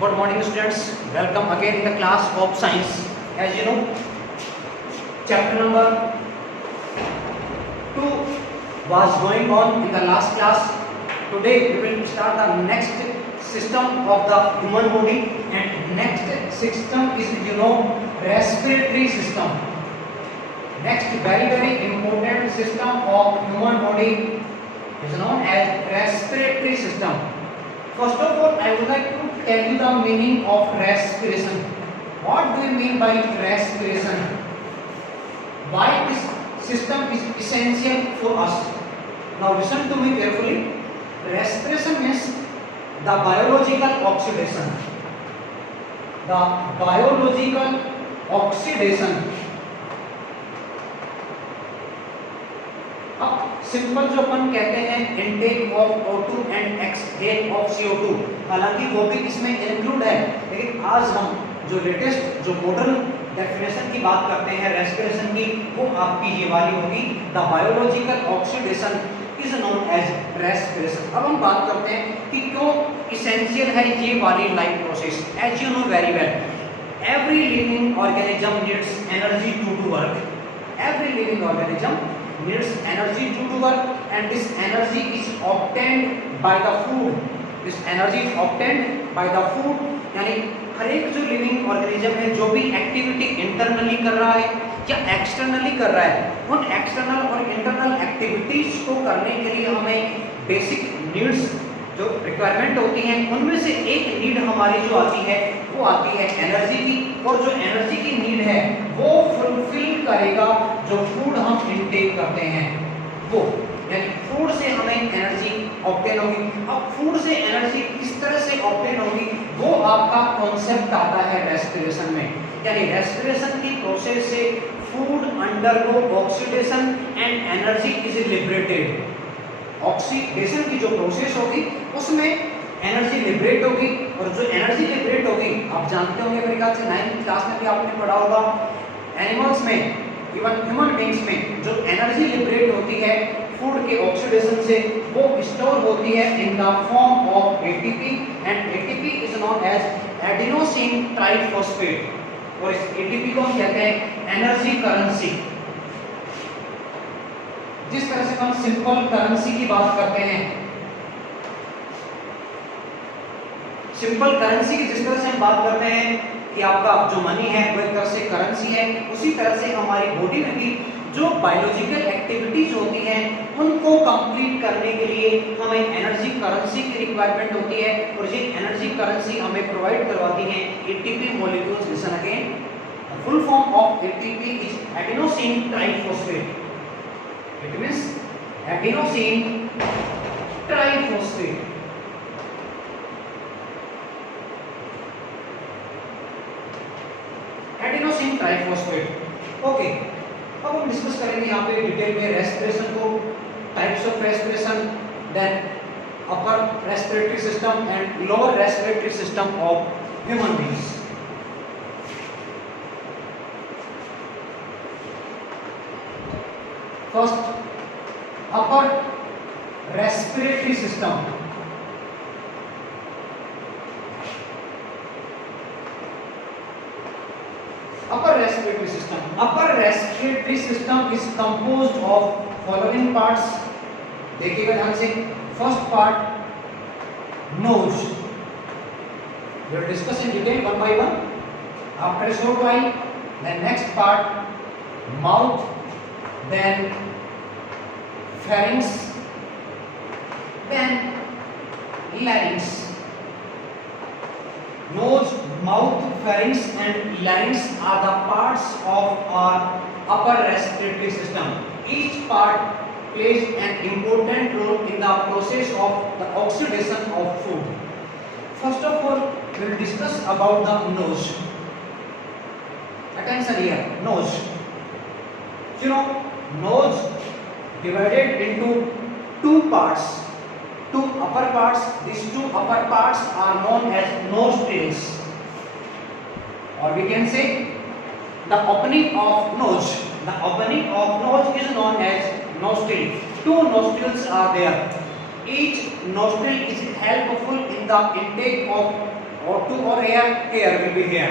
Good morning students, welcome again in the class of science. As you know, chapter number 2 was going on in the last class. Today we will start the next system of the human body, and next system is respiratory system. Next very important system of human body is known as respiratory system. First of all, I would like to tell you the meaning of respiration. What do you mean by respiration? Why this system is essential for us? Now listen to me carefully. Respiration means the biological oxidation. The biological oxidation. अब simple जो अपन कहते हैं intake of O2 and exhale of CO2, हालांकि वो भी इसमें include है, लेकिन आज हम जो लेटेस्ट जो मॉडर्न डेफिनेशन की बात करते हैं रेस्पिरेशन की, वो आपकी ये वाली होगी, the biological oxidation is known as respiration. अब हम बात करते हैं कि क्यों इसेंशियल है ये वाली life process. As you know very well, every living organism needs energy to work. Every living organism needs energy to work, and this energy is obtained by the food. This energy is obtained by the food, यानी हर एक जो living organism है जो भी activity internally कर रहा है या एक्सटर्नली कर रहा है, उन एक्सटर्नल और इंटरनल एक्टिविटीज को करने के लिए हमें बेसिक नीड्स जो रिक्वायरमेंट होती हैं, उनमें से एक नीड हमारी जो आती है वो आती है एनर्जी की, और जो एनर्जी की नीड है वो फुलफिल करेगा जो फूड हम इनटेक करते हैं वो, यानी फूड से हमें एनर्जी ऑब्टेन होगी। अब फूड से एनर्जी किस तरह से ऑब्टेन होगी वो आपका कॉन्सेप्ट आता है रेस्पिरेशन में, यानी रेस्पिरेशन की प्रोसेस से food undergo oxidation and energy is liberated. Oxidation की जो प्रोसेस होगी उसमें एनर्जी लिबरेट होगी, और जो एनर्जी लिबरेट होगी आप जानते होंगे मेरे ख्याल से 9th क्लास में भी आपने पढ़ा होगा, एनिमल्स में इवन ह्यूमन बीइंग्स में जो एनर्जी लिबरेट होती है फूड के ऑक्सीडेशन से, वो स्टोर होती है in the form of ATP, and ATP is known as adenosine triphosphate, और इस एटीपी को हम कहते हैं एनर्जी करेंसी। जिस तरह से हम सिंपल करेंसी की बात करते हैं, सिंपल करेंसी की जिस तरह से हम बात करते हैं कि आपका जो मनी है वो एक तरह से करेंसी है, उसी तरह से हमारी बॉडी में भी जो बायोलॉजिकल एक्टिविटीज होती हैं उनको कंप्लीट करने के लिए हमें एनर्जी करेंसी की रिक्वायरमेंट होती है, और ये एनर्जी करेंसी हमें प्रोवाइड करवाती है ATP molecules. Listen again, full form of ATP is adenosine triphosphate. It means adenosine triphosphate. Adenosine triphosphate. Okay. अब हम डिस्कस करेंगे यहाँ पे डिटेल में रेस्पिरेशन को, types of respiration, then upper respiratory system and lower respiratory system of human beings. First, upper respiratory system. Upper respiratory system. Upper respiratory system is composed of following parts. देखिएगा ध्यान से। First part, nose. We will discuss in detail one by one. After a short while, then next part, mouth. Then pharynx, then larynx. Nose, mouth, pharynx and larynx are the parts of our upper respiratory system. Each part plays an important role in the process of the oxidation of food. First of all, we will discuss about the nose. Attention here, nose. You know, nose divided into two parts, two upper parts. These two upper parts are known as nostrils, or we can say the opening of nose. The opening of nose is known as nostril. Two nostrils are there. Each nostril is helpful in the intake of O2 और air will be here.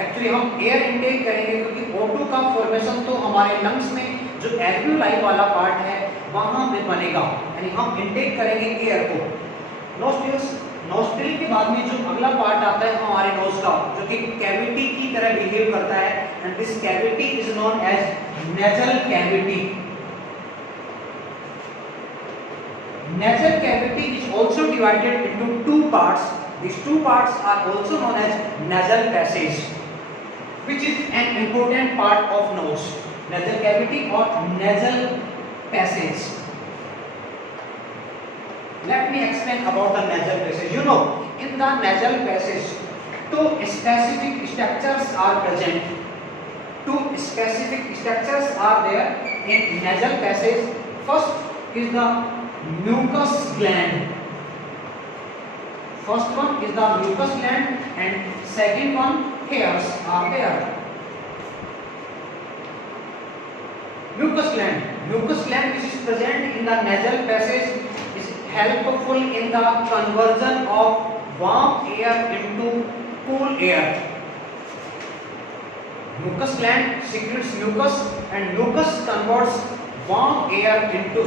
Actually हम air intake करेंगे क्योंकि O2 का formation तो हमारे lungs में जो alveoli वाला पार्ट है वहां में बनेगा, यानी हम इनटेक करेंगे एयर को। नोस्ट्रिल के बाद में जो अगला पार्ट आता है हमारे नोज का, जो कि कैविटी की तरह बिहेव करता है, and this cavity is known as nasal cavity. Nasal cavity is also divided into two parts. These two parts are also known as nasal passage, which is an important part of nose. Nasal cavity or nasal passage. Let me explain about the nasal passage. You know, in the nasal passage, two specific structures are present. Two specific structures are there in nasal passage. First is the mucus gland. First one is the mucus gland and second one hairs are there. Mucus gland which is present in the nasal passage is helpful in the conversion of warm air into cool air. Mucus gland secretes mucus and mucus converts warm air into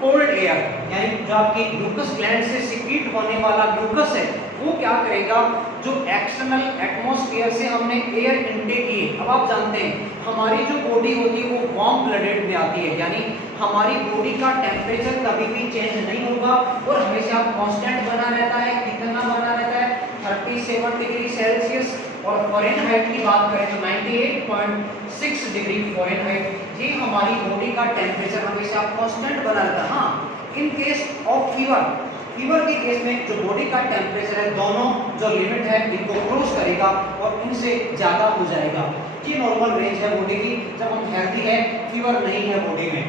cold air, यानी जो आपकी mucus gland से secrete होने वाला mucus है वो क्या करेगा, जो एक्सटर्नल एटमॉस्फेयर से हमने एयर इनटेक की। अब आप जानते हैं हमारी जो बॉडी होती है वो वार्म ब्लडेड में आती है, यानी हमारी बॉडी का टेम्परेचर कभी भी चेंज नहीं होगा और हमेशा कांस्टेंट बना रहता है। कितना बना रहता है? 37 डिग्री सेल्सियस। और फ़ारेनहाइट की बात करें तो 98.6 डिग्री फ़ारेनहाइट, ये हमारी बॉडी का टेम्परेचर हमेशा कांस्टेंट बना रहता है। हाँ, इन केस ऑफ फीवर के केस में जो बॉडी का टेम्परेचर है दोनों जो लिमिट है इनको क्रॉस करेगा और इनसे ज़्यादा हो जाएगा। ये नॉर्मल रेंज है बॉडी की, जब हम हेल्दी है, फीवर नहीं है बॉडी में।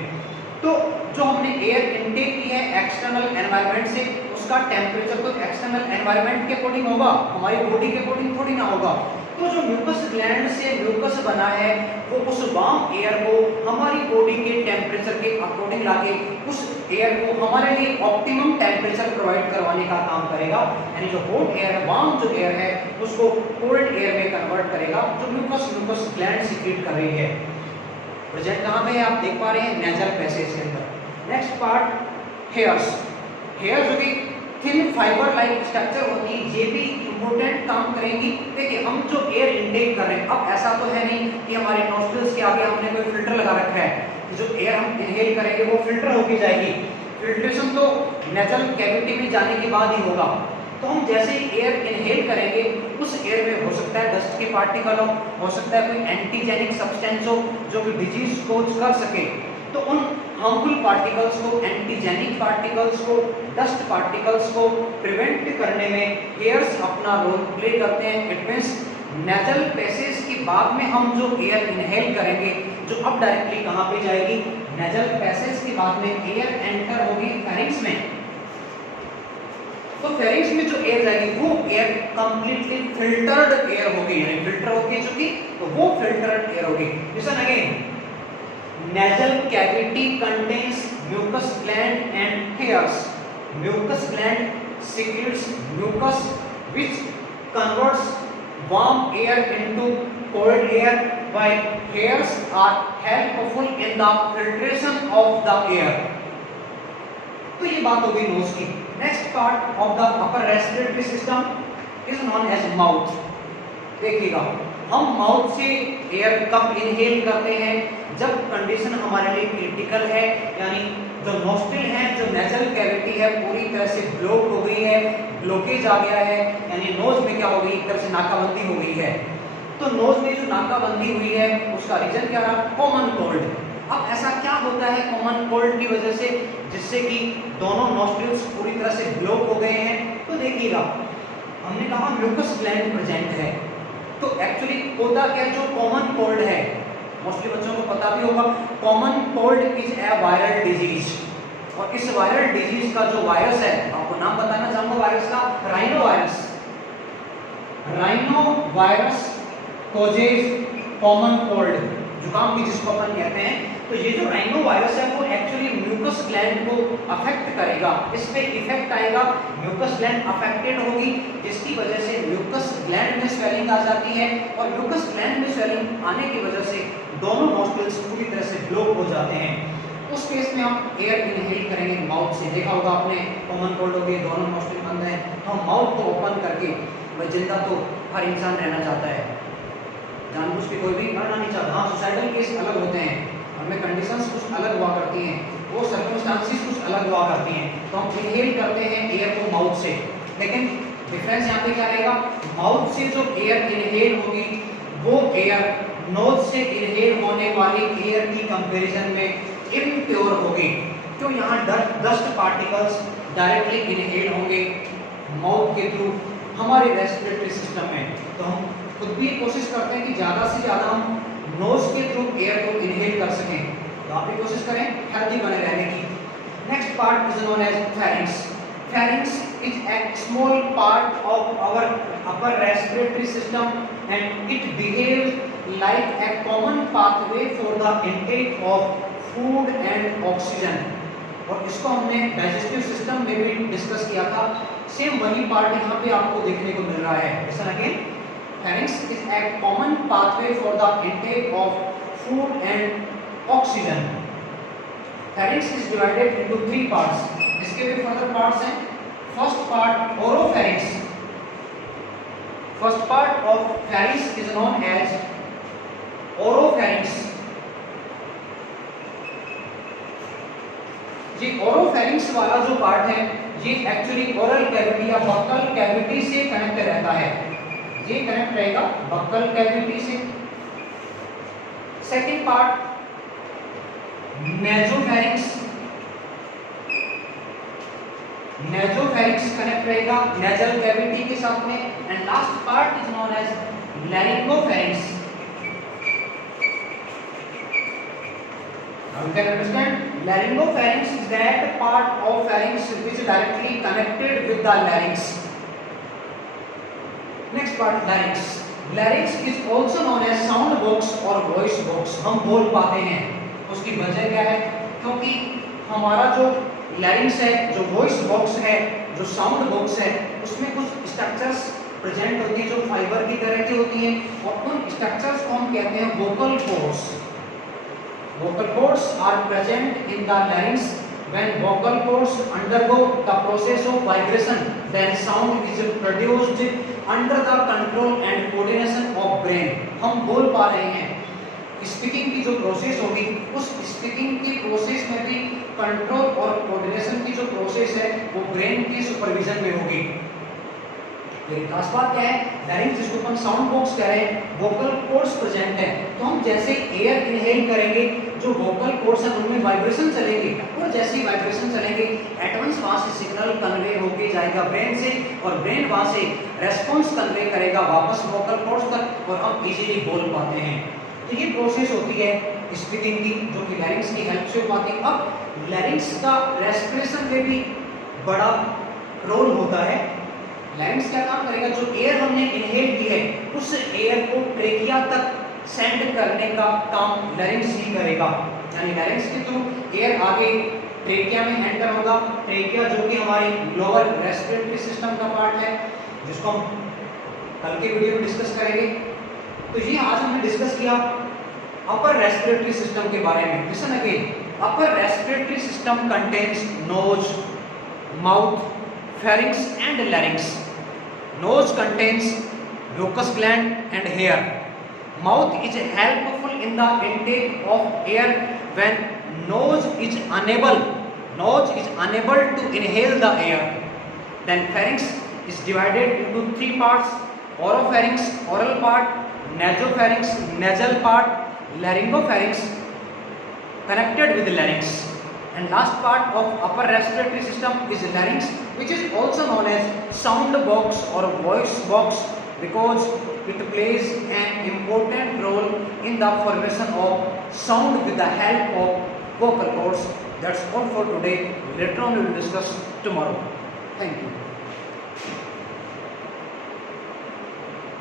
तो जो हमने एयर इनटेक की है एक्सटर्नल एनवायरनमेंट से, उसका टेम्परेचर तो एक्सटर्नल एनवायरनमेंट के अकॉर्डिंग होगा, हमारी बॉडी के अकॉर्डिंग थोड़ी ना होगा। तो जो म्यूकस ग्लैंड से म्यूकस बना है वो उस वार्म एयर को हमारी बॉडी के टेम्परेचर के अकॉर्डिंग लाके उस एयर को हमारे लिए ऑप्टिमम टेम्परेचर प्रोवाइड करवाने का काम करेगा, यानी जो हॉट एयर है, वार्म जो एयर है उसको कोल्ड एयर में कन्वर्ट करेगा, जो म्यूकस ग्लैंड सीक्रेट कर रही है। प्रेजेंट कहाँ पे है आप देख पा रहे हैं, नेजल पैसेज के अंदर। Next part hairs. हेयर जो कि थिन फाइबर लाइक स्ट्रक्चर होती है, ये भी इंपॉर्टेंट काम करेंगी। देखिए हम जो एयर इनटेक कर रहे हैं, अब ऐसा तो है नहीं कि हमारे नॉस्ट्रिल्स के आगे हमने कोई फिल्टर लगा रखा है, जो एयर हम इनहेल करेंगे वो फिल्टर होके जाएगी। फिल्ट्रेशन तो नेजल कैविटी में जाने के बाद ही होगा। तो हम जैसे ही एयर इनहेल करेंगे उस एयर में हो सकता है डस्ट के पार्टिकल हो सकता है कोई एंटीजेनिक सब्सटेंस हो जो कि डिजीज कोज कर सके। तो उन हार्मफुल पार्टिकल्स को, एंटीजेनिक पार्टिकल्स को, डस्ट पार्टिकल्स को प्रिवेंट करने में हेयर्स अपना रोल प्ले करते हैं। इट मींस नेजल पैसेज के बाद में हम जो एयर इनहेल करेंगे, जो अब डायरेक्टली कहाँ पे जाएगी, नेजल पैसेज के बाद में एयर एंटर होगी फेरिंक्स में। तो फेरिंक्स में जो एयर जाएगी वो एयर कंप्लीटली फिल्टर्ड एयर होगी, यानी फिल्टर होती है जो कि, तो वो फिल्टर्ड एयर होगी। Listen again, nasal cavity contains mucus gland and hairs. Mucus gland secretes mucus which converts warm air into cold air, while hairs are helpful in the filtration of the air. तो ये बात हो गई nose की। Next part of the upper respiratory system is known as mouth. देखिएगा हम mouth से air कब इनहेल करते हैं, जब कंडीशन हमारे लिए क्रिटिकल है, यानी जो नोस्ट्रिल है, जो नेजल कैविटी है पूरी तरह से ब्लॉक हो गई है, ब्लॉकेज आ गया है, यानी नोज में क्या हो गई, एक तरह से नाकाबंदी हो गई है। तो नोज में जो नाकाबंदी हुई है उसका रीजन क्या रहा, कॉमन कोल्ड। अब ऐसा क्या होता है कॉमन कोल्ड की वजह से जिससे कि दोनों नोस्ट्रिल्स पूरी तरह से ब्लॉक हो गए हैं। तो देखिएगा हमने कहा म्यूकस ग्लैंड प्रेजेंट है, तो एक्चुअली होता क्या, जो कॉमन कोल्ड है मोस्टली बच्चों को पता भी होगा, common cold is a viral disease. और इस वायरल डिजीज का जो वायरस है, आपको नाम बताना चाहूंगा वायरस का, rhino virus. Rhino virus causes common cold, जुकाम भी जिसको अपन कहते हैं, तो ये जो राइनो वायरस है वो एक्चुअली म्यूकस ग्लैंड को अफेक्ट करेगा, इस पे इफेक्ट आएगा, म्यूकस ग्लैंड अफेक्टेड होगी, जिसकी वजह से म्यूकस ग्लैंड में स्वेलिंग आ जाती है और म्यूकस ग्लैंड में स्वेलिंग आने की वजह से दोनों नॉस्ट्रिल्स पूरी तरह से ब्लॉक हो जाते हैं। उस केस में हम एयर इनहेल करेंगे माउथ से। देखा होगा आपने कॉमन कोल्ड हो गई, दोनों नॉस्ट्रिल बंद है, हम माउथ को ओपन करके, भाई जिंदा तो हर इंसान रहना चाहता है, जानबूझ के कोई भी मरना नहीं चाहता। हाँ, सुसाइडल केस अलग होते हैं, हमें कंडीशंस कुछ अलग हुआ करती हैं, वो सर्कमस्टांसेस कुछ अलग हुआ करती हैं, तो हम इनहेल करते हैं एयर को माउथ से। लेकिन डिफरेंस यहाँ पे क्या रहेगा, माउथ से जो एयर इनहेल होगी वो एयर नोज से इनहेल होने वाली एयर की कंपैरिजन में इम्प्योर होगी, क्यों यहाँ डस्ट पार्टिकल्स डायरेक्टली इनहेल होंगे माउथ के थ्रू हमारे रेस्पिरेटरी सिस्टम में। तो हम खुद भी कोशिश करते हैं कि ज़्यादा से ज़्यादा हम नोज के थ्रू एयर को इनहेल कर सकें, तो आप भी कोशिश करें हेल्दी बने रहने की। Next part is known as pharynx. Pharynx is a small part of our upper respiratory system and it behaves like a common pathway for the intake of food and oxygen. और इसको हमने digestive system में भी discuss किया था, same वही part यहाँ पे आपको देखने को मिल रहा है। Listen again, pharynx is a common pathway for the intake of food and oxygen. Pharynx is divided into three parts. इसके भी further parts हैं। First part oropharynx. First part of pharynx is known as oropharynx. ये ओरोफेरिंक्स वाला जो part है ये actually oral cavity या buccal cavity से कनेक्ट रहता है, ये कनेक्ट रहेगा बक्कल कैविटी से। Second part nasopharynx, nasopharynx connect रहेगा नेजल कैविटी के साथ में। And last part is known as laryngopharynx. You can understand, laryngopharynx is that part of pharynx which is directly connected with the larynx. Next part, larynx. Larynx is also known as sound box or voice box. हम बोल पाते हैं, उसकी वजह क्या है, क्योंकि हमारा जो larynx है, जो voice box है, जो sound box है, उसमें कुछ structures प्रेजेंट होती है जो फाइबर की तरह की होती हैं, और उन स्ट्रक्चर्स को हम कहते हैं vocal cords. Vocal cords are present in the larynx. When vocal cords undergo the process of vibration, then sound is produced under the control and coordination of brain. हम बोल पा रहे हैं, स्पीकिंग की जो प्रोसेस होगी उस स्पीकिंग की प्रोसेस में भी कंट्रोल और कोऑर्डिनेशन की जो प्रोसेस है वो ब्रेन की सुपरविजन में होगी। लेकिन खास बात क्या है, लैरिंक्स जिसको अपन साउंड बॉक्स कह रहे हैं, वोकल कॉर्ड्स प्रेजेंट है, तो हम जैसे एयर इनहेल करेंगे जो वोकल कॉर्ड्स हैं उनमें वाइब्रेशन चलेंगे, और जैसे ही वाइब्रेशन चलेंगे एट वंस वहां से सिग्नल कन्वे होके जाएगा ब्रेन से, और ब्रेन वहां से रेस्पॉन्स कन्वे करेगा वापस वोकल कॉर्ड्स तक, और हम इजीली बोल पाते हैं। तो ये प्रोसेस होती है स्पीकिंग की, जो कि लैरिंक्स की हेल्प से हो पाती है। अब लैरिंक्स का रेस्पिरेशन में भी बड़ा रोल होता है। लैरिंक्स क्या काम करेगा, जो एयर हमने इनहेल की है उस एयर को ट्रेकिया तक सेंड करने का काम लैरिंक्स ही करेगा। यानी लैरिंक्स के थ्रू एयर आगे ट्रेकिया में एंटर होगा। ट्रेकिया जो कि हमारी लोअर रेस्पिरेटरी सिस्टम का पार्ट है, जिसको हम कल के वीडियो में डिस्कस करेंगे। तो ये आज हमने डिस्कस किया अपर रेस्पिरेटरी सिस्टम के बारे में। Listen again, upper respiratory system contains nose, mouth, pharynx and larynx. Nose contains mucous gland and hair. Mouth is helpful in the intake of air when nose is unable to inhale the air. Then pharynx is divided into three parts: oropharynx, oral part; nasopharynx, nasal part; laryngopharynx, connected with larynx. And last part of upper respiratory system is larynx, which is also known as sound box or voice box because it plays an important role in the formation of sound with the help of vocal cords. That's all for today. Later on we will discuss tomorrow. Thank you.